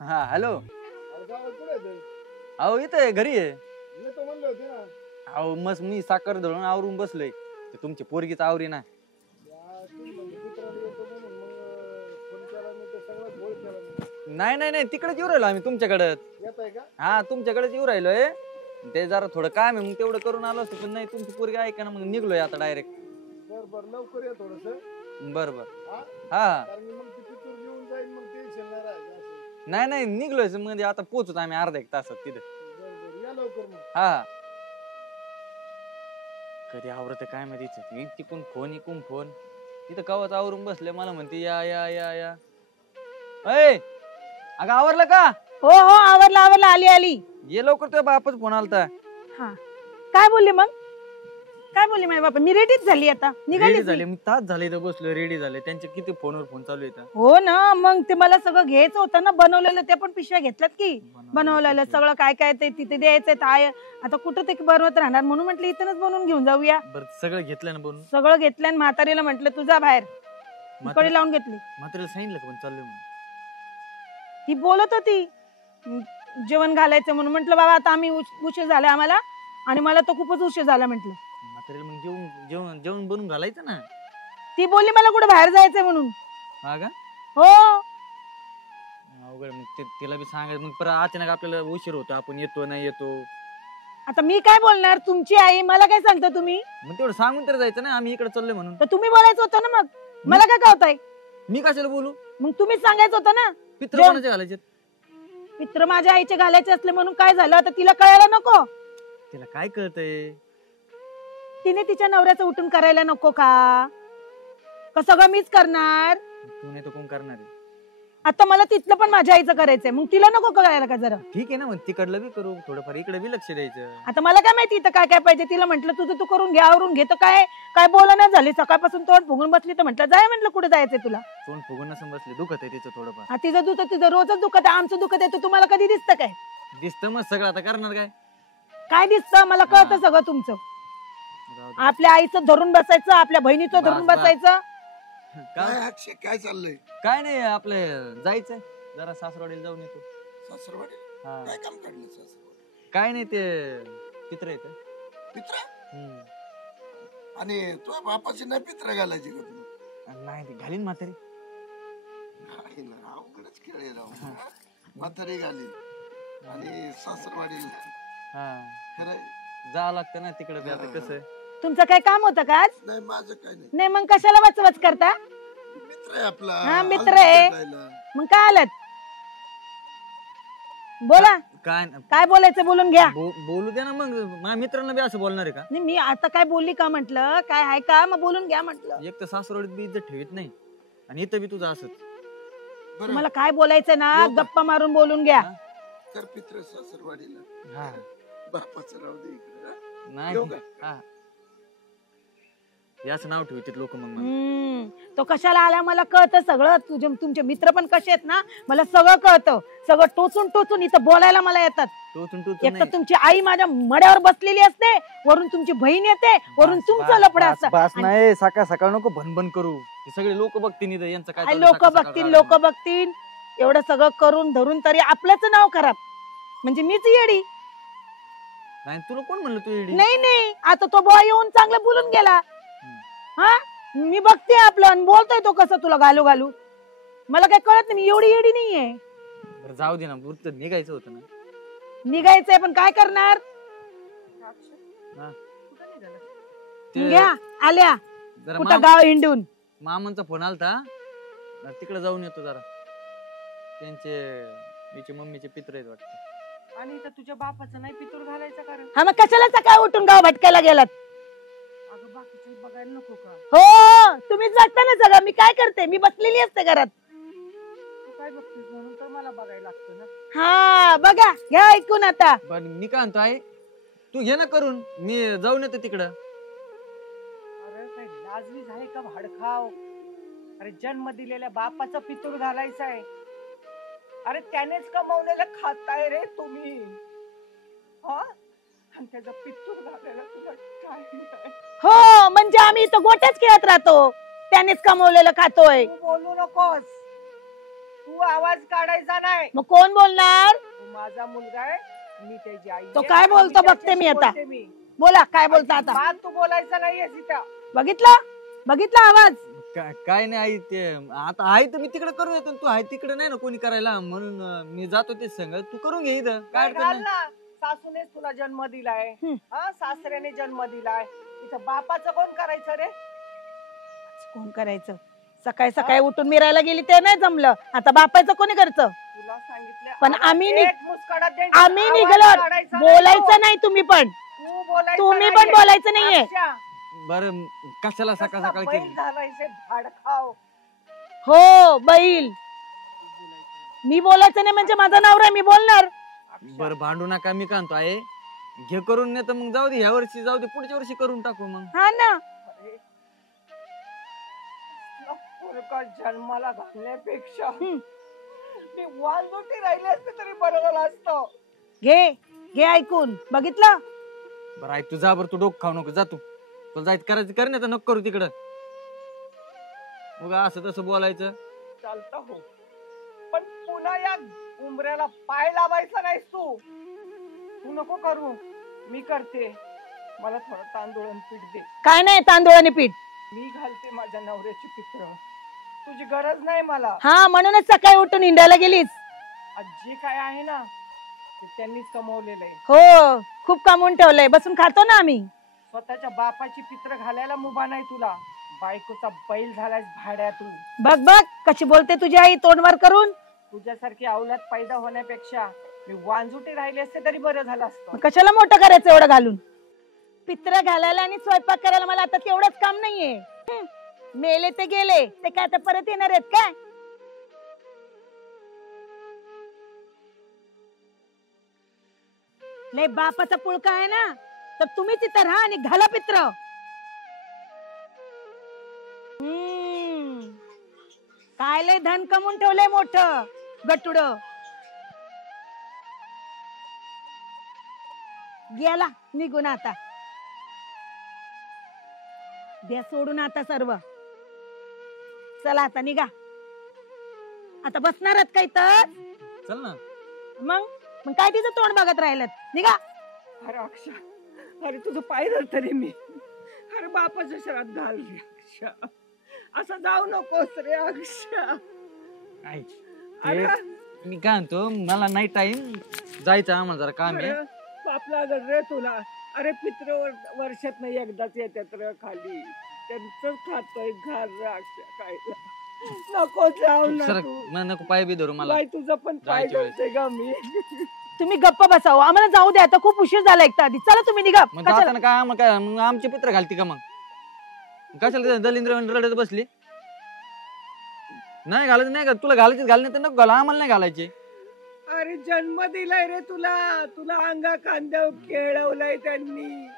हा हॅलो. अहो इथे घरी आहे. अहो मस्त मी साखर दळून आवरून बसलोय. ते तुमची पोरगीच आवरी ना. नाही नाही नाही तिकडेच येऊ राहिलो आम्ही तुमच्याकडे. हा तुमच्याकडेच येऊ राहिलोय. ते जरा थोडं काम आहे मग तेवढं करून आलो असतो पण नाही तुमची पोरगी ऐका ना मग निघलोय आता डायरेक्ट. बर लवकर या थोडस. बर हा नाही नाही निघलोय म्हणजे आता पोहोचतो आम्ही अर्धा एक तासात तिथे. हा कधी आवरत काय माहिती तिकून फोन इकून फोन इथं कवाच आवरून बसले मला म्हणते या या या या. अय अगं आवरलं का? हो हो आवरलं आवरलं आली आली. ये लवकर तुझ्या बापाच फोन आलता. हा काय बोलले मग? काय बोलले माझ्या बापा? मी रेडीच झाली आता निघाली झाली मी तास झाले इथं बसलो रेडी झाले त्यांचे किती फोनवर फोन चालू आहेत. हो ना मग ते मला सगळं घ्यायचं होतं ना बनवलेलं ते पण पिशव्या घेतल्यात की बनवलेलं सगळं काय काय ते तिथे द्यायचंय काय आता कुठं ते बनवत राहणार म्हणून म्हटलं इथूनच बनवून घेऊन जाऊया. बरं सगळं घेतलं ना बनवून? सगळं घेतलं आणि म्हातारीला म्हटलं तुझा बाहेर कडी लावून घेतली. म्हातारीला सांगितलं का पण चाललोय म्हणून? ती बोलत होती जेवण घालायचं म्हणून म्हटलं बाबा आता आम्ही उशीर झाला आम्हाला आणि मला तर खूपच उशीर झाला म्हटलं. म्हातारीला मग जेवण जेवण जेवण बनवून घालायचं ना. ती बोलली मला कुठे बाहेर जायचंय म्हणून. हा का? हो अवघड मग तिला बी सांगायचं मग परत अचानक आपल्याला उशीर होतो आपण येतो नाही येतो. आता मी काय बोलणार तुमची आई मला काय सांगता तुम्ही? मग तेवढं सांगून तर जायचं ना आम्ही इकडे चाललोय म्हणून. तर तुम्ही बोलायचं होतं ना मग मला काय कळतंय? मी कशाला बोलू? मग तुम्हीच सांगायचं होतं ना. पित्र कोणाचे घालायचे? पित्र माझ्या आईचे घालायचे असले म्हणून काय झालं आता तिला कळायला नको? तिला काय कळतंय? तिने तिच्या नवऱ्याचं उठून करायला नको का सगळं मीच करणार? तू नाही तर कोण करणार आहे? आता मला तिथलं पण माझ्या आईचं करायचंय मग तिला नको करायला का जरा? ठीक आहे ना मग तिकडलं बी करू थोडंफार इकडे बी लक्ष द्यायचं. आता मला काय माहिती इथं काय काय पाहिजे तिला म्हटलं तुझं तू करून घ्या आवरून घेत काय काय बोलणं झाली सकाळपासून तोंड फुगून बसली तर म्हटलं जाय म्हटलं कुठे जायचंय तुला? तोंड फुगून नसून बसले दुखत आहे तिचं थोडंफार. तिचं दुखत तिचं रोजच दुखत आहे आमचं दुखत आहे तुम्हाला कधी दिसतं काय? दिसतं मग सगळं आता करणार काय? काय दिसतं मला कळतं सगळं तुमचं. आपल्या आईचं धरून बसायचं आपल्या बहिणीचं धरून बसायचं. काय चाललंय? काय नाही आपले जायचंय जरा सासरवाडीला जाऊन येतो. सासरवाडी? काय काम काढलं सासरवाडी? काय नाही ते पित्र येत. पित्र? आणि तुझ्या बापाची नाही पित्र घालायची का तुला? नाही ते घालीन म्हातारी. अवघडच खेळ आहे राव. म्हातारी घाली आणि सासरवाडीला खरंय जावं लागतं ना तिकडे. आता कसं तुमचं काय काम होतं का आज? नाही माझं काय नाही. नाही मग कशाला वचवच करता? मित्र आहे आपला. हा मित्र आहे मग काय आलात बोला. काय बोलायचं बोलून घ्या. बोलू दे ना मग माझ्या मित्रांना बी असं बोलणार आहे का? नाही मी आता काय बोलली का म्हटलं काय आहे का मग बोलून घ्या म्हटलं. एक तर सासरवाडीत बी इज्जत ठेवत नाही आणि इथं बी तुझं असंच. तुम्हाला काय बोलायचं ना गप्पा मारून बोलून घ्या. कर पित्र सासरवाडीला. बापाचं राहू दे इकडे. नाही याच नाव ठेवतात लोक. मग तो कशाला आला मला कळतं सगळं. तुमचे मित्र पण कसे आहेत ना मला सगळं कळतं. सगळं टोचून टोचून इथं बोलायला मला येतात. एक तर तुमची आई माझ्या मड्यावर बसलेली असते वरून तुमची बहीण येते वरून तुमचं लफडं असतं. नाही सकाळ सकाळ नको भनभन करू. सगळे लोक बघतील यांचं काय. लोक बघतील एवढं सगळं करून धरून तरी आपलंच नाव खराब म्हणजे मीच येडी. नाही तुला कोण म्हणलं तू येडी? नाही आता तो बॉय येऊन चांगलं बोलून गेला. हा मी बघते आपलं आणि बोलतोय तो कसं तुला घालू घालू. मला काय कळत नाही मी एवढी येडी नाहीये. जाऊ दे ना पुढचं निघायचं होतं ना. निघायचंय पण काय करणार? घ्या आल्या कुठं गाव हिंडून. मामांचा फोन आलता तिकडे जाऊन येतो जरा. त्यांचे मम्मीचे पित्र आहेत वाटतं. आणि इथं तुझ्या बापाचं नाही पितूर घालायचं कारण? हा मग कशाला सकाळ उठून गाव भटकायला गेलात? अगं बाकीचं बघायला नको का? हो तुम्हीच बघता ना सगळं. मी काय करते मी बसलेली असते घरात. तू काय बघतेस म्हणून तर मला बघायला लागतं ना. हा बघा घ्या ऐकून आता. पण मी काय म्हणतो आई तू घे ना करून मी जाऊन येतो तिकडं. अरे काय लाजवीज आहे का भाडखाव? अरे जन्म दिलेल्या बापाचं पितूर घालायचं आहे. अरे त्यानेच कमवलेलं खाताय रे तुम्ही. हा आणि त्याचं पितूर घालायला तुझा काय नाही. हो म्हणजे आम्ही इथं गोट्याच खेळत राहतो त्यानेच कमवलेलं खातोय. तू बोलू नकोस. तू आवाज काढायचा नाही. मग कोण बोलणार? तू माझा मुलगा आहे, मी त्याची आई तो आहे, काय आणि बोलतो बघते त्याच्याशी मी आता. बोलते मी. बोला काय बोलता आता. बात तू बोलायचा नाहीये सीता. बघितला आवाज? काय नाही आई, ते आता आहे तर मी तिकडे करून येतो, तू आहे तिकडे नाही ना कोणी करायला, म्हणून मी जातो ते संग, तू करून घे इथं. काय अडचण घाल नाही. ना. सासूनेच तुला जन्म दिलाय, हा सासऱ्याने जन्म दिलाय, इथं बापाचं कोण करायचं रे? कोण करायचं? सकाळी सकाळी उठून मिरायला गेली ते नाही जमलं, आता बापायचं कोणी करतं? तुला सांगितलं पण आवाज आम्ही एक मुस्काडात द्यायचा, आम्ही आवाज निघालो. काढायचा नाही बोलायचं तो. नाही तुम्ही पण. तू बोलायचं तुम्ही पण नाहीये. बोलायचं नाहीये. अच्छा. बरं कशाला सकाळ कसला सकाळी बैल केली? झालाय से भाडखाव. हो बैल. मी बोलायचं नाही म्हणजे माझा नवरा आहे, मी बोलणार. बरं भांडू नका, मी कांतो आहे, घे करून, नाही तर मग जाऊ दे, ह्या वर्षी जाऊ दे, पुढच्या वर्षी करून टाकू मग. हा ना. अरे, तुला पोरगा जन्माला घालण्यापेक्षा मी वांजोटी राहिले असते तरी बरं झालं असतं. घे ऐकून. बघितलं? बरं आई, तू जा बरं, तू डोकं खाऊ नको, जा तू. तुला जायचं करायचं कर, नाही तर नको करू तिकडं. उगा असं तसं बोलायचं. चालतं हो, पण पुन्हा या उंबऱ्याला पाय लावायचा नाहीस तू. तू नको करू, मी करते. मला थोडं तांदूळ आणि पीठ दे. काय नाही तांदूळ आणि पीठ. मी घालते माझ्या नवऱ्याची पित्र, तुझी गरज नाही मला. हा म्हणूनच सकाळी उठून हिंडायला गेलीस. आज जे काय आहे ना ते त्यांनीच कमवलेलं आहे. हो खूप कमवून ठेवलंय, बसून खातो ना आम्ही. स्वतःच्या बापाची पित्र घालायला मुभा नाही तुला. बायकोचा बैल झालाय भाड्या तू. बघ कशी बोलते तुझी आई तोंडवर करून. तुझ्यासारखी अवलाद पैदा होण्यापेक्षा मी वांजुटी राहिले असते तरी बरं झालं असतं. मग कशाला मोठं करायचं एवढं घालून? पित्र घालायला आणि स्वयंपाक करायला मला आता तेवढंच काम नाहीये. मेले ते गेले, ते काय आता परत येणार आहेत काय? लय बापाचा पुळका आहे ना, तर तुम्ही तिथं राहा आणि घाला पित्र. काय लय धन कमवून ठेवलंय मोठं गटुड. गेला निघून आता. द्या सोडून आता सर्व. चला आता निघा. आता बसणारच काही तर. चल ना. मग काय तिचं तोंड बघत राहिलं? निघा. अरे अक्षा, अरे तुझं पाय धरते मी. अरे बापाच्या शरात घाल रे अक्षा. असं जाऊ नकोस रे अक्षा. आई, अरे मी काय म्हणतो, मला नाही टाइम, जायचं आम्हाला जरा काम आहे. बाप लागल रे तुला. अरे पित्र वर्षात नाही एकदाच येतात रे खाली, त्यांच खातोय घाल रे अक्षा. काय नको जाऊ ना सर तू. नको पाय बी धरू मला. बाई तुझं पण पाय जायच्या वेळेस. धरते का मी? तुम्ही गप्प बसावं, आम्हाला जाऊ द्या. आता खूप उशीर झाला एक तर आधी. चला तुम्ही निघा. मग कशाला? जाताना काय मग काय मग आमचे पित्र घालती का? मग कशाला दलिंद्र रडत बसली? नाही घालायचं नाही का? तुला घालायचे घाल, नाही तर नको घाला, आम्हाला नाही घालायचे. अरे जन्म दिलाय रे तुला, तुला अंगा खांद्यावर खेळवलंय त्यांनी.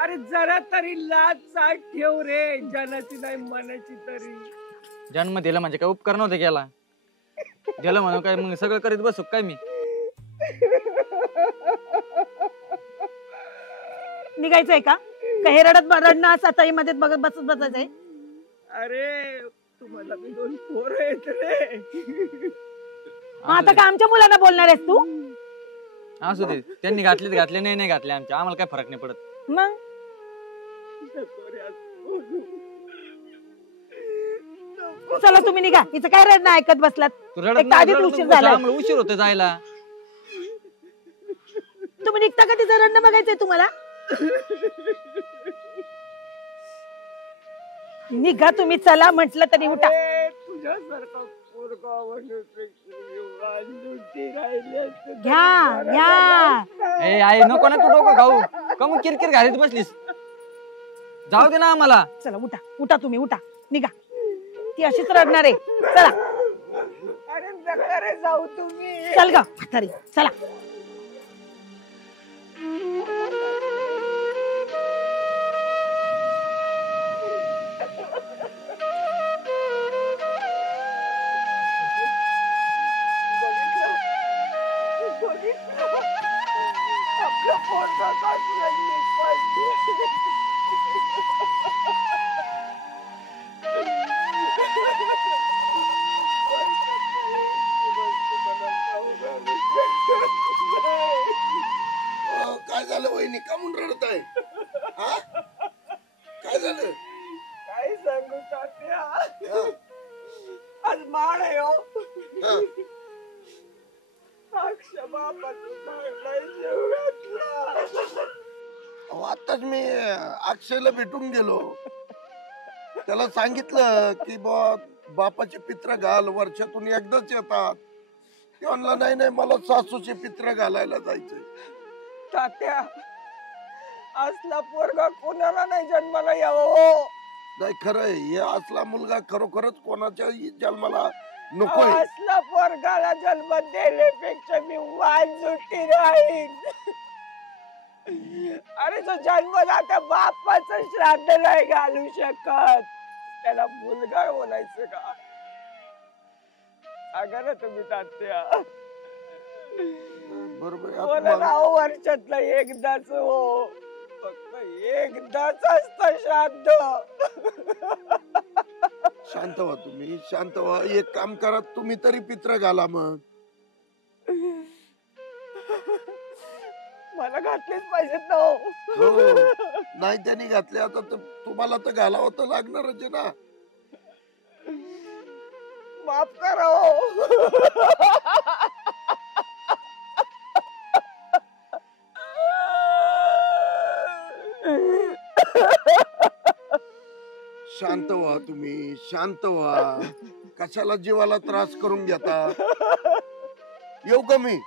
अरे जरा तरी लाज चाट ठेव रे, जनाची नाही मनाची तरी. जन्म दिला म्हणजे काय उपकार नव्हते केला? दिलं म्हणून काय मग सगळं करीत बसू काय मी? निघायचंय का? हे रडणं असं मध्ये बघत बसायचंय? अरे तुम्हाला मी 2 पोरं आहेत रे. मग आता का आमच्या मुलांना बोलणार आहेस तू? असू दे, त्यांनी घातले नाही घातले, आमच्या आम्हाला काय फरक नाही पडत. मग चला तुम्ही निघा. हिचं काय रडणं ऐकत बसलात? तू रडत एक तर आधीच उशीर झालाय. आम्हाला उशीर होतं जायला. तुम्ही निघता का? तिचं रडणं बघायचंय तुम्हाला? निघा तुम्ही. चला म्हटलं तरी उठा. तुझ्यासारखं पोरगा घ्या. ए आई नको ना, तू डोकं खाऊ का? मग किरकिर घालीत बसलीस. जाऊ दे ना आम्हाला. चला उठा तुम्ही. उठा निघा. ती अशीच रडणार आहे. चला. अरे नका रे जाऊ तुम्ही. चल ग म्हातारी, चला. आपलं पोरगा सासूला पाहिजे. बापाचं भांडण जीव घातला. अहो, आताच मी अक्षयला भेटून गेलो. त्याला सांगितलं की बापाचे पित्र घाल, वर्षातून एकदाच येतात. ते म्हणला नाही नाही, मला सासूचे पित्र घालायला जायचंय. तात्या, असला पोरगा कोणाला नाही जन्माला यावं हो. नाही खरंय, हे असला मुलगा खरोखरच कोणाच्या जन्माला नकोय. असला पोरगाला जन्म देण्यापेक्षा मी वाजूटी राहीन. अरे तो जन्मला त्या बापाचं श्राद्ध नाही घालू शकत, त्याला मुलगा बोलायचं का? सांगा ना तुम्ही तात्या. बरोबर मला नाव वर्षातलं एकदाच हो, फक्त एकदाच असतं श्राद्ध. शांत व्हा तुम्ही, शांत व्हा. एक काम करा, तुम्ही तरी पित्र घाला मग. मला घातलेच पाहिजेत ना हो. हो, नाही त्यांनी घातले आता तर तुम्हाला तर घालावं तर लागणारच आहे ना. माफ करा हो. शांत व्हा तुम्ही, शांत व्हा. कशाला जीवाला त्रास करून घेता. येऊ का मी?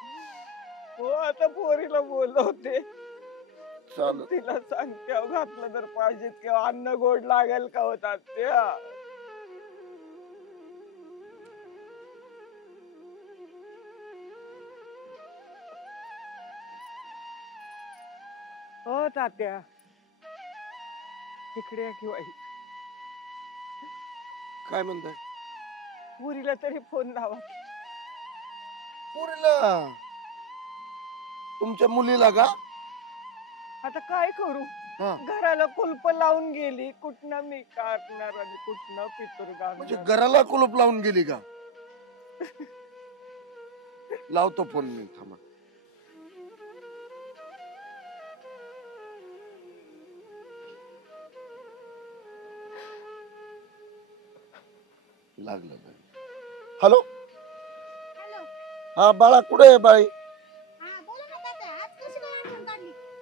हो, आता पोरीला बोललो होते, चालेल. तिला सांगते घातलं तर पाहिजे किंवा अन्न गोड लागेल का होतात त्या. हो तात्या, इकडे किंवा काय म्हणताय? पुरीला तरी फोन लावा. पुरीला? तुमच्या मुलीला का? आता काय करू, हा. घराला कुलप लावून गेली, कुठनं मी काढणार आणि कुठनं पितूर म्हणजे घालणार. घराला कुलूप लावून गेली का? लावतो फोन मी, थांबा. लागलं. हॅलो. हा बाळा, कुठे आहे बाई?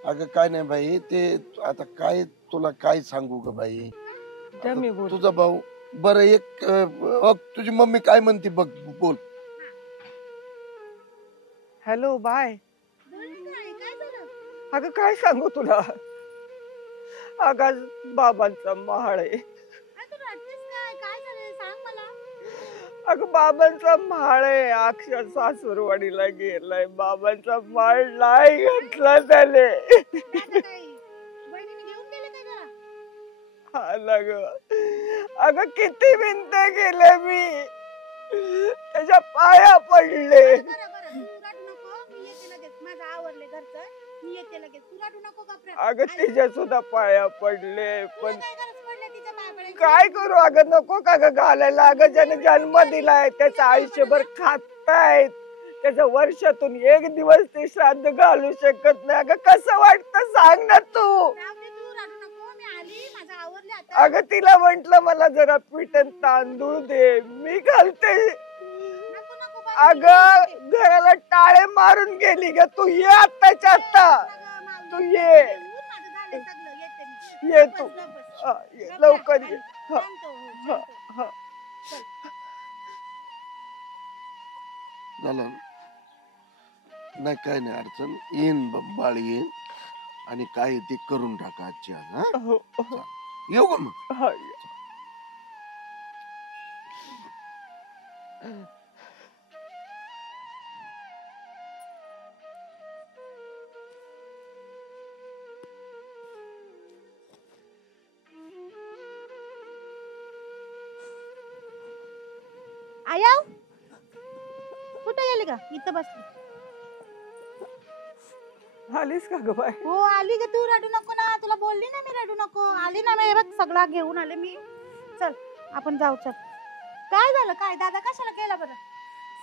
अगं काय नाही बाई, ते आता काय तुला काय सांगू ग बाई. तुझा भाऊ बरं एक तुझी मम्मी काय म्हणते बघ, बोल. Hello bye. अगं काय सांगू तुला, अगं बाबांचा महाळ आहे. अगं बाबांचा माळ आहे, अक्षर सासूरवाडीला गेलाय. बाबांचा माळ नाही घातला त्याने. अगं किती मिनटं गेले मी, त्याच्या पाया पडले. अगं तिच्या सुद्धा पाया पडले, पण काय करू. अगं नको का ग घालायला. अगं ज्याने जन्म दिलाय त्याचं आयुष्यभर खातायत, त्याच्या वर्षातून एक दिवस ते श्राद्ध घालू शकत नाही. अगं कसं वाटतं सांग ना तू. अगं तिला म्हंटल मला जरा पीठ आणि तांदूळ दे, मी घालते. अगं घराला टाळे मारून गेली ग. तू ये आत्ताच्या आत्ता, तू ये तू लवकर ये. झालं नाही, काय नाही अडचण. येईन बाळ, येईन आणि काय ते करून टाका आजची आज. हा, येऊ का मग? आया कुठे गेली का? इथं बसली. आलीस का ग बाय? हो आली ग. तू रडू नको ना, तुला बोलली ना मी रडू नको. आली ना मी, बघ सगळा घेऊन आले मी. चल आपण जाऊ. चल. काय झालं? काय दादा कशाला केला बरं?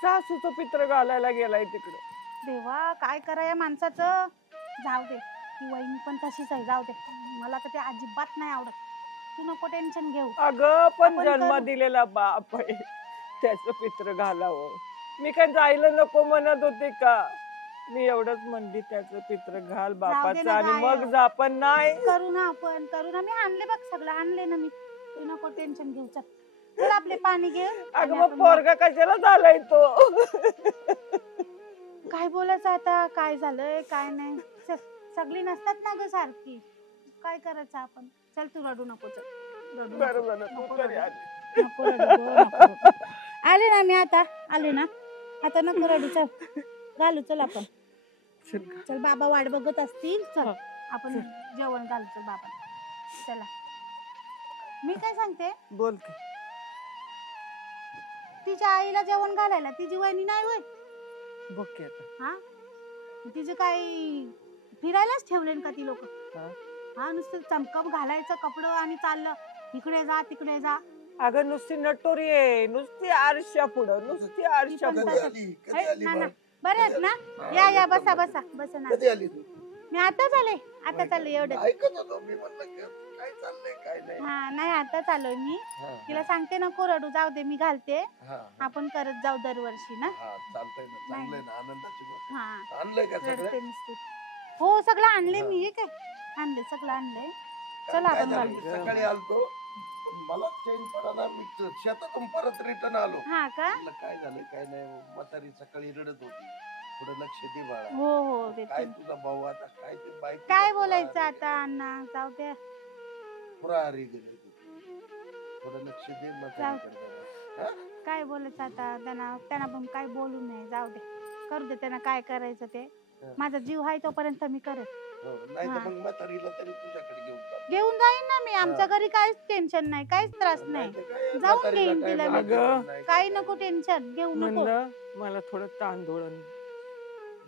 सासूचं पित्र घालायला गेलाय तिकडे. देवा काय करा या माणसाचं. जाऊ दे, ती वहिनी पण तशीच आहे. जाऊ दे, मला तर ते अजिबात नाही आवडत. तू नको टेन्शन घेऊ. अगं पण आपण जन्म करू. दिलेला बाप आहे, त्याचं पित्र घालावं. मी काय जायला नको म्हणत होते का? मी एवढंच म्हणली त्याचं पित्र घाल दे बापाचं ना आणि गाय. मग जा, पण नाही. करू ना आपण, करू ना. मी आणले बघ सगळं आणले ना मी. तू नको टेन्शन घेऊ. चल चल आपले पाणी घे. अगं आणि मग आपण पोरगा कशाला झालाय तो? काय बोलायचं आता, काय झालंय काय नाही. चल, सगळी नसतात ना ग सारखी, काय करायचं आपण. चल तू रडू नको. चल रडू नको. बरं बरं तू नको तरी रडू. आली. नको रडू गं, नको रडू. आले ना मी आता, आले ना आता, नको रडू. चल घालू, चल आपण. चल बाबा वाट बघत असतील. चल आपण जेवण घालू. चल बाबा चला. मी काय सांगते, बोल की. तिच्या आईला जेवण घालायला तिची वहिनी नाही होय. बघ की आता. हा तिचे काय फिरायलाच ठेवले का ती लोक? हा? हा नुसतं चमकप घालायचं कपडं आणि चाललं इकडे जा तिकडे जा. अगं नुसती नटोरी आहे, नुसती आरशा पुढं, नुसती आरशा पण कधी पुढं. आली कधी हे, आली ना बाळ? ना बरे आहेत ना? या या बसा बसा बसा ना. कधी आली तू? मी आता चाले, आता चालले एवढं. ऐकत होतो मी, म्हणलं की काय चाललंय काय नाही. हा नाही आता चालोय मी. हा, तिला सांगते नको रडू, जाऊ दे मी घालते. हा, आपण करत जाऊ दरवर्षी ना. हा, चालतंय ना, चांगलंय ना, आनंदाची गोष्ट. हा आणलंय का सगळं? रडते नुसती. हो सगळं आणले मी. हे काय आणले, सगळं आणलंय. चला काय आपण झालं, घालू. मी सकाळी आलतो, मला चैन पडाना, मी शेतातून परत रिटर्न आलो. हा का? म्हणलं काय झालं काय नाही, म्हातारी सकाळी रडत होती. थोडं लक्ष दे बाळा. हो हो काय देते. तुझा भाऊ आता काय ते बाईक काय बोलायचं आता अण्णा, जाऊ दे. पुरारी गेले थोडं लक्ष दे म्हातारीकडे जरा. हा? काय बोलायचं आता, त्यांना पण काय बोलू नये. जाऊ दे, करू दे त्यांना काय करायचं ते. हा. माझा जीव आहे तोपर्यंत मी करेन. हो, नाही तर हा. मग म्हातारीला तरी तुझ्याकडे घेऊन जा. घेऊन जाईन ना मी. आमच्या हा. घरी काहीच टेन्शन नाही, काहीच त्रास नाही. नाही तर काय, जाऊन म्हातारीला घेईन काय तिला मला मी. जेवण नाही, काही काय नको नाही. टेन्शन घेऊ नको. म्हणलं मला थोडं तांदूळ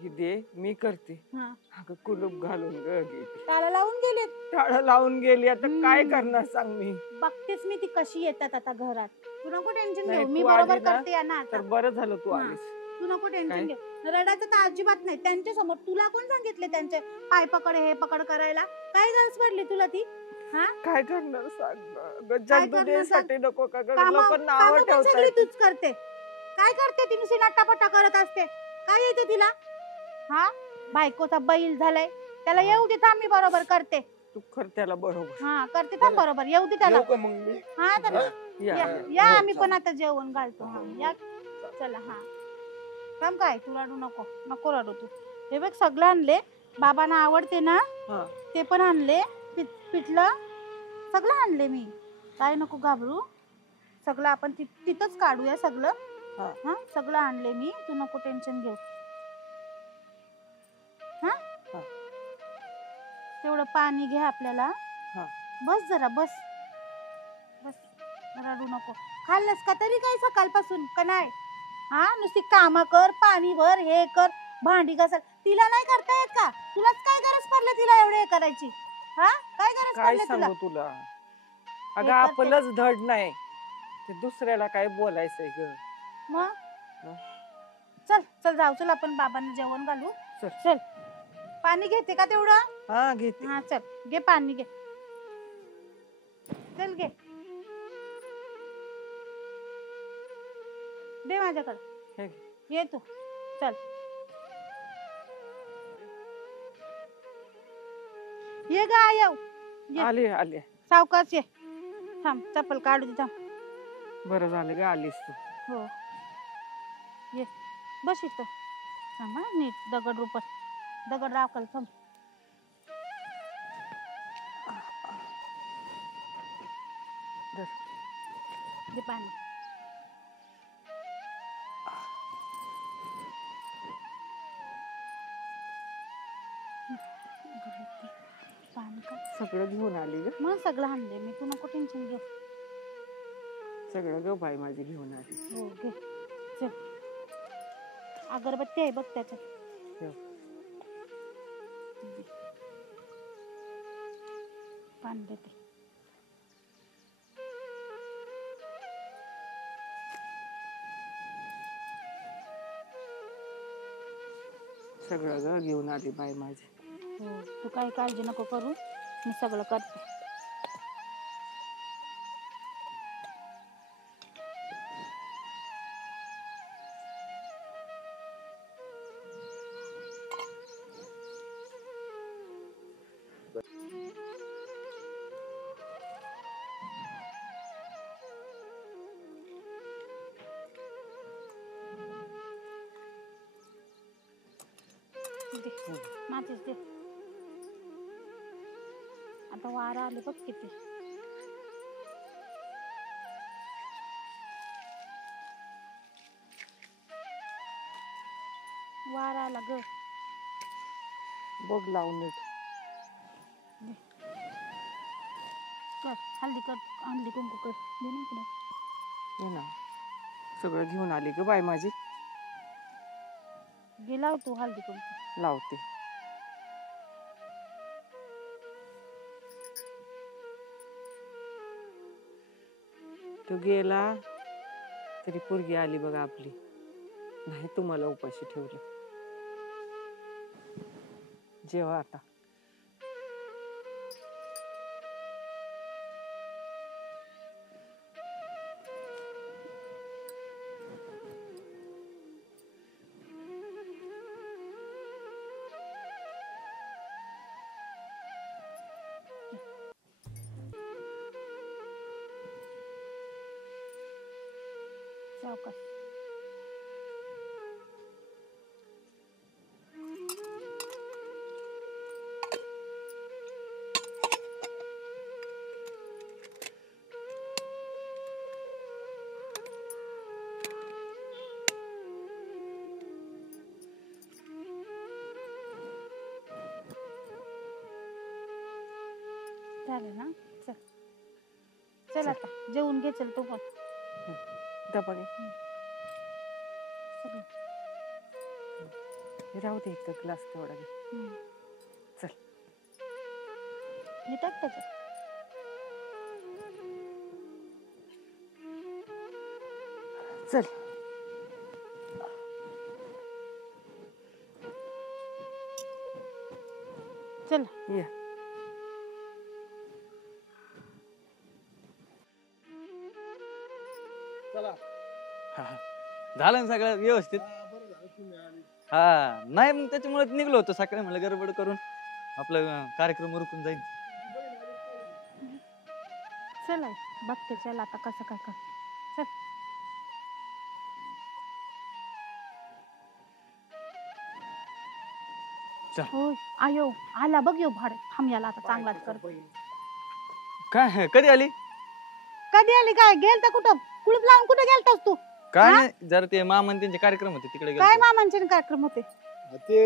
ही दे, मी करते. हा. अगं कुलूप घालून ग गेली, टाळा लावून गेलेत. टाळं लावून गेली. आता काय हम्म. करणार सांग मी. बघतेच मी ती कशी येतात आता घरात. तू नको टेन्शन नाही, घेऊ, मी तू बरोबर आली ना, करते या ना आता. तर बरं झालं तू हा. आलीस. तू नको काय? टेन्शन घेऊ. रडायचं तर अजिबात नाही त्यांच्या समोर. तुला कोण सांगितले त्यांचे पाय पकड हे पकड करायला? काय गरज पडली तुला ती? हा काय करणार सांग ना. काय करणार जगदुनीसाठी नको का ग? कामं लोकांना नाव पण सगळी ठेवताय. तूच करते. काय करते ती? नुसती नट्टापट्टा करत असते. काय येते तिला? हा बायकोचा बैल झालाय. त्याला येऊ दे, थांब मी बरोबर करते. तू कर त्याला बरोबर. हा करते, थांब बरोबर येऊ दे त्याला. येऊ का मग मी? हा तर हा? या. या हो, आम्ही पण चालेल. आता जेवण घालतो. हा या चला. हा थांब, काय तू रडू नको, नको रडू तू. हे बघ सगळं आणले, बाबांना आवडते ना हा. ते पण आणले. पिठलं सगळं आणले मी. काय नको घाबरू, सगळं आपण तिथंच काढूया सगळं. हा. हा सगळं आणले मी, तू नको टेन्शन घेऊ. हा हा. तेवढं पाणी घे आपल्याला. हा. बस जरा, बस बस, रडू नको. खाल्लंस का तरी काय सकाळपासून का नाही? हा नुसती कामं कर, पाणी भर, हे कर, भांडी घासल. तिला नाही करता येत का? तुलाच काय गरज पडली तिला एवढे हे करायची? हा काय गरज काय पडली तुला? सांगू तुला? अगं करते. आपलंच धड नाही, ते दुसऱ्याला काय बोलायचंय ग. मग हा. चल चल जाऊ, चल आपण बाबांना जेवण घालू. चल. चल पाणी घेते का तेवढं? हा घेते. हा चल घे पाणी घे. चल घे, दे माझ्याकडे. हे घे. ये तू, चल ये गा येऊ. ये. आले आले. सावकाश ये. थांब चप्पल काढू दे, थांब. बरं झालं ग आलीस तू. हो ये, बस इथं. थांब हा, नीट दगड रुपट, दगड राखल. थांब. धर. दे पाणी. पाणी का? सगळं घेऊन आली ग. मग सगळं आणले मी, तू नको टेन्शन घे. सगळं ग बाई माझी घेऊन आली. हो घे. चल अगरबत्ती आहे बघ त्याच्यात. ठेव. पाणी देते. सगळं ग घेऊन आली बाई माझी. हो तू काही काळजी नको करू, मी सगळं करते. दे, माझीच दे. आता वारा आले बघ किती. वारा आला ग. बघ लावून नीट. कर हल्दी कर, हल्दी कुंकू कर. दे ना इकडे. हे ना सगळं घेऊन आली ग बाई माझी. घे लाव तू हल्दी कुंकू. लावते. तो गेला तरी पोरगी आली बघा आपली. नाही तुम्हाला उपाशी ठेवलं. जेवा आता. सावकाश. झालं ना. चल चल आता जेवून घे. चल तू पण. डबा घे. सगळं. राहू दे एक ग्लास तेवढा घे. चल. हे टाक त्याच्यात. चल. चल. ये. चला. झालं ना सगळं व्यवस्थित. बरं झालं तुम्ही आले. हा नाही मग त्याच्यामुळे निघलो होतो सकाळी, म्हणलं गडबड करून आपलं कार्यक्रम उरकून जाईल. चल आई, बघते चल आता कसं काय कर. चल. चल. होय आयो आला बघ यो भाड. थांब याला आता चांगलाच कर. काय कधी आली? कधी आली काय? गेलता कुठं? कुलूप लावून कुठे गेलतास तू? काय हा? नाही जरा ते मामा त्यांचे कार्यक्रम होते तिकडे काय गेलो. मामांचे कार्यक्रम होते? ते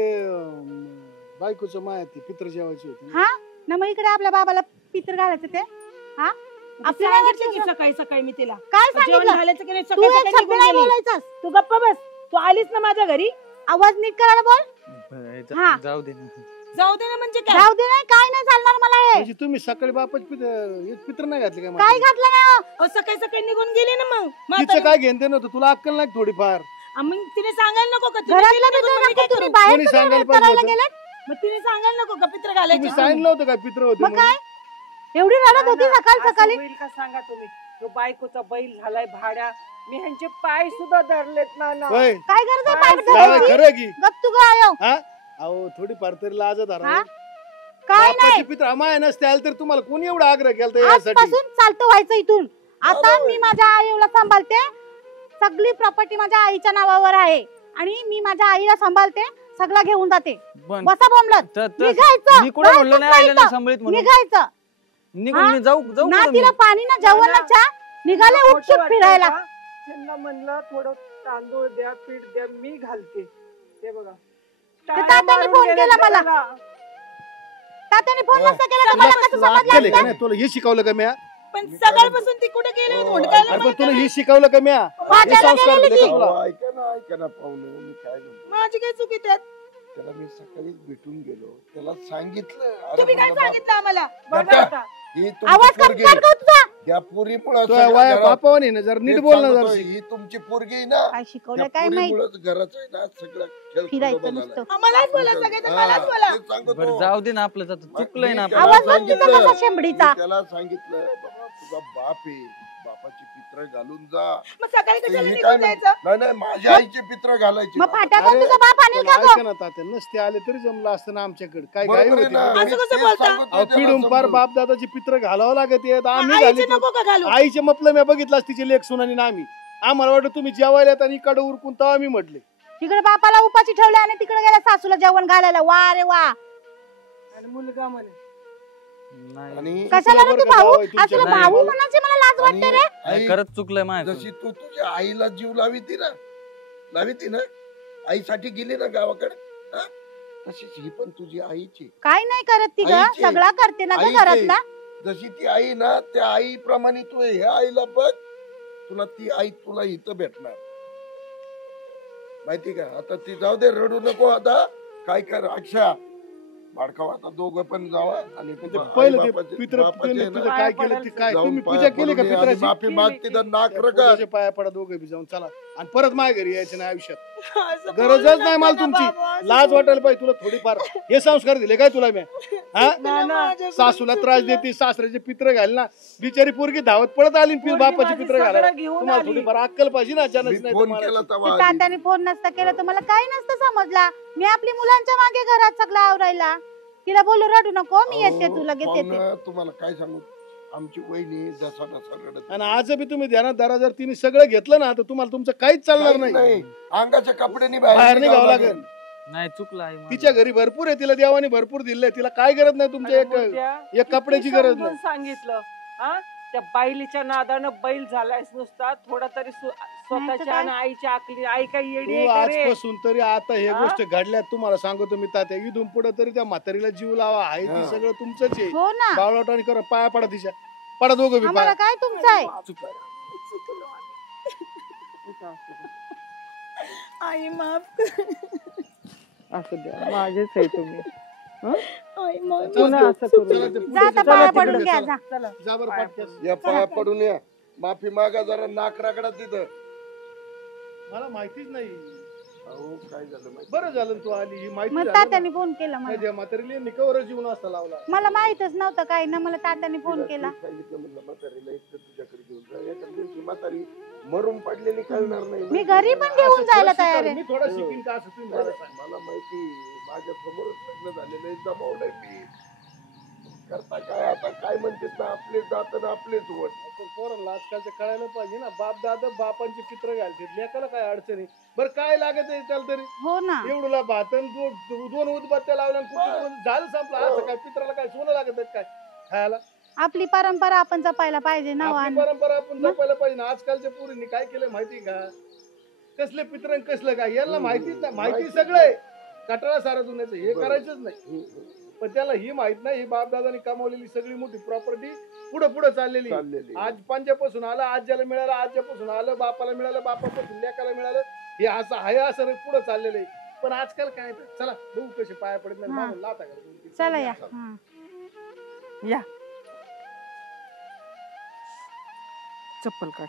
बायकोचं माया ती पित्र जेवायची होती ना. हा ना मग इकडे आपल्या बाबाला पितर घालायचं ते. हा आपल्याला सांगितलं की वाटलं- सकाळी सकाळी मी तिला काय जेवण सांगितलं? झाल्याचं की नाही, तू सकाळी एक सकाळी शब्द निघून नाही गेली. बोलायचास. तू गप्प बस. तू आलीस ना माझ्या घरी. आवाज नीट करायला बोल. बरं, हा. जाऊ दे ना. जाऊ दे ना म्हणजे काय? जाऊ दे नाही काय नाही चालणार मला हे. म्हणजे तुम्ही सकाळी बापाची पित्र नाही घातली काय काय म्हातारी? घातलं नाही हो. अहो, सकाळी सकाळी निघून गेली ना मग तिचं म्हातारी. काय घेणं देणं होतं तुला अक्कल नाही का थोडीफार? मग तिने सांगायला नको का तुम्ही घरातलं तिला पित्र निघून नको, मी काय तुम्ही करू? बाहेर कोणी कुठे सांगायला पाहिजे करायला होतं? गेलेत? मग तिने सांगायला नको का पित्र तुम्ही घालायचे? सांगितलं होतं काय पित्र होते मग म्हणून? काय एवढी रडत होती सकाळ असं सकाळी? होईल का सांगा तुम्ही? तो बायकोचा बैल झालाय भाड्या. मी ह्यांचे पाय सुद्धा धरलेत ना. होय. काय गरज आहे काय पाय काय धरायची? खरं की गप तू गं आयो. हा अहो थोडीफार तरी लाज धरा. हा? काय बापाची नाही पित्र माया नसते आली तर तुम्हाला कोणी एवढा आग्रह केला यासाठी? आजपासून चालतं व्हायचं इथून. आता मी माझ्या आईला सांभाळते. सगळी प्रॉपर्टी माझ्या आईच्या नावावर आहे आणि मी माझ्या आईला सांभाळते. सगळं घेऊन जाते. पण बसा बोंबलत. त- त- निघायचं. मी कुठं म्हणलो नाही आलेलं नाही सांभाळीत म्हणून. निघायचं. निघून हा? मी जाऊ जाऊ ना कुठं मी? तिला पाणी ना जेवण ना चहा. निघाले मला उठसूट खोटं वाटतंय फिरायला. का? त्यांना म्हणलं थोडं तांदूळ द्या, पीठ द्या, मी घालते. ते बघा तात्याने फोन केला मला. तात्याने फोन नसता केला तर मला कसं तुला अक्कल आहे समजलं का नाही? तुला हे शिकवलं का म्या? पण सकाळपासून ती कुठे गेली हुडकायला अरे पण मला तुला काय? हे शिकवलं का म्या? हे माझ्याला संस्कार गेलेली दिले का ती. तुला? ऐका ना पाहुणे, मी काय म्हणतो माझी काय चुकी त्यात? त्याला मी सकाळीच भेटून गेलो, त्याला सांगितलं. अरे तुम्ही काय म्हणलं, सांगितलं आम्हाला? बघा बेटा, आता. ही आवाज तुमची पोरगी कमी कर गं तुझा. या पोरीमुळं तुझ्या सगळं वाया घरात- बापावानी ना जर नीट मी बोल ना सांगतोय, जर ही तुमची पोरगी आहे ना. काय शिकवलं या काय माहित. पोरीमुळंच घराचं आहे ना सगळं खेळ फिरायचं खोटं नुसतं. झालंय. आम्हालाच बोला सगळ्यात मलाच बोला. ते सांगतो. बरं जाऊ दे ना आपलं आता चुकलंय ना मी आपलं. त्याला आवाज बघ सांगितलं, तिचा कसा शेंबडीचा. मी त्याला सांगितलं बाबा तुझा बाप आहे, बापाची पित्र पित्र घालून जा. मग सकाळी कशाला हे निघून काय नाही जायचं? नाही, माझ्या आईचे पित्र घालायचे. मग फाट्यावर तुझा बाप आणेल का ऐका गं? ना तात्या, नसते आले तरी जमलं असतं ना आमच्याकडे. काय बरोबर गाई आहे होती ना, का? मी असं कसं तेच बोलता? सांगतोय अहो, त्याला पिढून पार समजून. बाप दादाची पित्र घालावं लागत येत. आम्ही आईचे घाली नको का घालू? आईचे मतलब मी बघितलास तिची लेख सुनानी ना आम्ही. आम्हाला वाटतं तुम्ही जेवायला येत आणि इकडे उरकून तेव्हा मी म्हटले तिकडे बापाला उपाशी ठेवले आणि तिकडे गेला सासूला जेवण घालायला. वा रे वा. आणि मुलगा म्हणे नाही आणि कशाला रे तू भाऊ? तुमच्या आज तुला नाही. भाऊ म्हणायची मला लाज वाटते रे. आई, खरंच चुकलंय माझं. जशी तू तुझ्या आईला जीव लाविती ना आईसाठी गेली ना गावाकडे, हा? तशीच ही पण तुझी आईची. काय नाही करत ती ग, आईची. सगळा करते ना ग आईची. घरातला. जशी ती आई ना त्या आईप्रमाणे तू ह्या आईला बघ, तुला ती आई तुला इथं भेटणार माहिती का. आता ती जाऊ दे, रडू नको आता. काय कर अक्षा बाडकाव, आता दोघं पण जावा आणि पहिलं ते आई-बापाचे- पित्र बापाचे तुझं ना काय केलं ते काय जाऊन तुम्ही पाया पूजा केली का पडून ये आणि पित्राची? माफी माग तिथं नाक रगत. पूजाच्या पाया पडा दोघं बी जाऊन चला. आणि परत माझ्या घरी यायचं नाही आयुष्यात. असं गरजच बोलू नाही नका मला ना तुमची. बाबा, असं लाज बोलू वाटायला पाहिजे तुला थोडीफार. हे संस्कार दिले काय तुला मी? हा नका ना, माझ्याकडून सासूला त्रास चुकलं. देते, सासऱ्याचे पित्र घाल ना. बिचारी पोरगी धावत पडत आली पोरगी बापाची माझी पित्र घालायला. सगळं घेऊन तुम्हाला आली. थोडीफार अक्कल पाहिजे ना. अचानक मी नाही फोन तर केला मला- तेव्हा ते आली. तात्याने फोन नसता केला तर मला काही नसतं समजला. मी आपली मुलांच्या मागे घरात सगळं आवरायला. तिला बोलू रडू नको, मी येते, तू लगेच येते. पाहुणं, तुम्हाला काय सांगू, आमची वहिनी जसा रडत आणि आज बी तुम्ही ध्यानात धरा, जर तिने सगळं घेतलं ना तर तुम्हाला तुमचं काहीच चालणार नाही नाही. अंगाच्या कपड्यानी बाहेर निघावं लागेल. नाही चुकलं आहे माझं. तिच्या घरी भरपूर आहे, तिला देवाने भरपूर दिलंय. तिला काय गरज नाही तुमच्या एक कपड्याची किती गरज समजून नाही. सांगितलं हा, त्या बैलीच्या नादानं बैल झालायस नुसता. थोडा तरी स्वतःच्या आणि आईच्या आकली. आई काही येडी आहे तू का रे? आजपासून तरी आता हे हा? गोष्ट घडल्यात तुम्हाला सांगतो मी तात्या. इथून पुढे तरी त्या म्हातारीला जीव लावा. आहे ती हा. सगळं तुमचंच आहे. हो ना, बावळाटाने करा, पाया पडा तिच्या. पडा दोघं बी आम्हाला पाया. काय तुमचं आहे. चुकलं आई माफ कर. असं द्या, माझेच आहे तुम्ही. आई माफ चला, पुन्हा असं करू चला, नका. ते पुढे जा आता चला, पाया तिकडे पडून घ्या, चला. जा. चला जा बरं पाया पटकन. या पाया पडून या, माफी मागा जरा, नाक रगडा तिथं. मला माहितीच नाही. अहो काय झालं माहिती? बरं झालं तू आली. ही माहिती मग झाली ना. तात्याने फोन केला नाही, मला. त्या म्हातारीला निकवर जीवन असता लावला. मला माहितच नव्हतं काही ना, मला तात्याने फोन तिला केला. मी सांगितलं म्हणलं म्हातारीला एकटं तुझ्याकडे घेऊन जा. एका दिवशी म्हातारी मरून पडलेली कळणार नाही. मी घरी पण घेऊन असं जायला थोडं तयार शिकाल. आहे. मी थोडा शिकीन का असं तुम्ही मला सांगा. मला माहिती, माझ्या समोरच लग्न झालेलं आहे, जमावलंय मी. करता काय आता, काय म्हणतात ना, आपलेच जात ना आपलेच वट. आपण पोरांना आजकालचं कळायला पाहिजे ना. बाप दादा बापांचे पित्र घालते, लेकाला काय अडचणी. बरं काय लागत आहे त्याला तरी? हो ना, एवढूला भातन दोन उदबत्त्या लावल्या आणि कुठं झालं संपलं. असं काय पित्राला काय सोनं लागत आहे काय खायला? आपली परंपरा आपण जपायला पाहिजे ना. आपली परंपरा आपण जपायला पाहिजे ना. आजकालच्या पोरींनी काय केलं माहिती का? कसले पित्र आणि कसलं काय यांना माहितीच नाही. माहिती सगळं आहे, कटाळा सारा दुनियाचं. हे करायचंच नाही. पण त्याला ही माहित नाही, ही बापदादानी कमावलेली सगळी मोठी प्रॉपर्टी पुढे पुढे चाललेली. आज पंजापासून आलं, आज्याला मिळालं, आज्यापासून आलं, बापाला मिळालं, बापापासून लेकाला मिळालं. हे असं आहे, असं पुढे चाललेलं आहे. पण आजकाल काय तर चला बघू कसे पाया पडत नाही. हा. मागून लाथा घालून. चला या. हा. या, चप्पल काढ.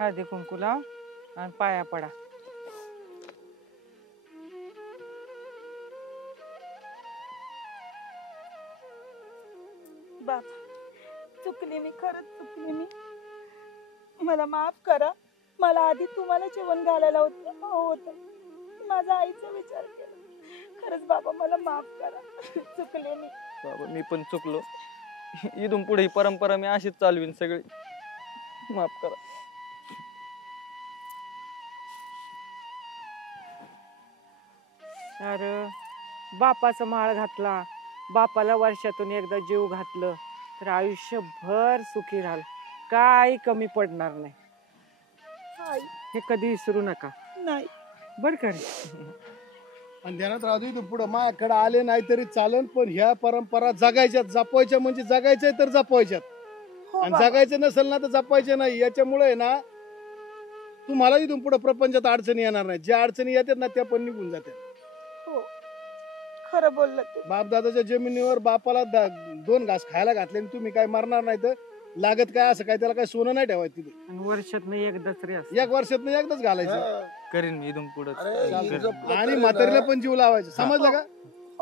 हळदी कुंकू लाव आणि पाया पडा. बाबा, चुकली मी, खरंच चुकली मी. मला माफ करा. मला आधी तुम्हाला जेवण घालायला होतं. माझा आईचा विचार केला. खरंच बाबा, मला माफ करा. चुकले मी. बाबा मी पण चुकलो. इथून पुढे ही परंपरा मी अशीच चालवीन सगळी. माफ करा. अरे बापाचा माळ घातला, बापाला वर्षातून एकदा जीव घातलं तर आयुष्यभर सुखी राहाल, काही कमी पडणार नाही. आई, हे कधी विसरू नका नाही. बर का रे? आणि ध्यानात राहतो तू पुढे माझ्याकडे आले नाही तरी चालन, पण ह्या परंपरा जगायच्यात. जपवायच्या म्हणजे जगायचंय तर जपवायच्यात. हो आणि बाबा. जगायचं नसेल ना तर जपायचे नाही. याच्यामुळे आहे ना, तुम्हाला इथून पुढे प्रपंचात अडचणी येणार नाही. ज्या अडचणी येतात ना त्या पण निघून जातात. हो, खरं बोललं तू. बापदादाच्या जमिनीवर बापाला 2 घास खायला घातले आणि तुम्ही काय मरणार नाही तर लागत काय असं काय त्याला काय सोनं नाही ठेवायचं तिथे. आणि वर्षात एकदाच रे असं. एक वर्षात एकदाच घालायचं. हा. करीन मी इथून पुढे. अरे, ही जपलं आणि तरी म्हातारीला ना. पण जीव लावायचा. समजलं का?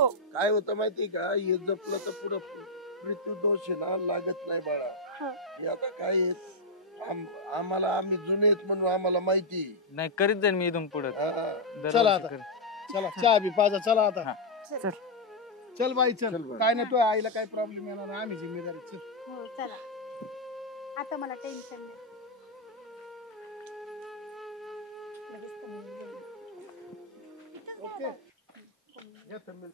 हो. काय होतं माहिती का, हे जपलं तर पुढं मृत्यू दोष आहे ना लागत नाही बाळा. हा. हे आता काय आहे, आम्हाला आम्ही जुने आहेत म्हणून आम्हाला माहिती. नाही करीत जाईन मी इथून पुढे हा. चला आता. चला चहा बी पाजा चला आता. हा. चल. चल बाई चल. चल बाई. काय नाही तुझ्या आईला काय प्रॉब्लेम येणार नाही, आम्ही जिम्मेदारी. चल. हो चला आता मला टेन्शन नाही. लगेच कमी होईल. ओके. घे थंबील.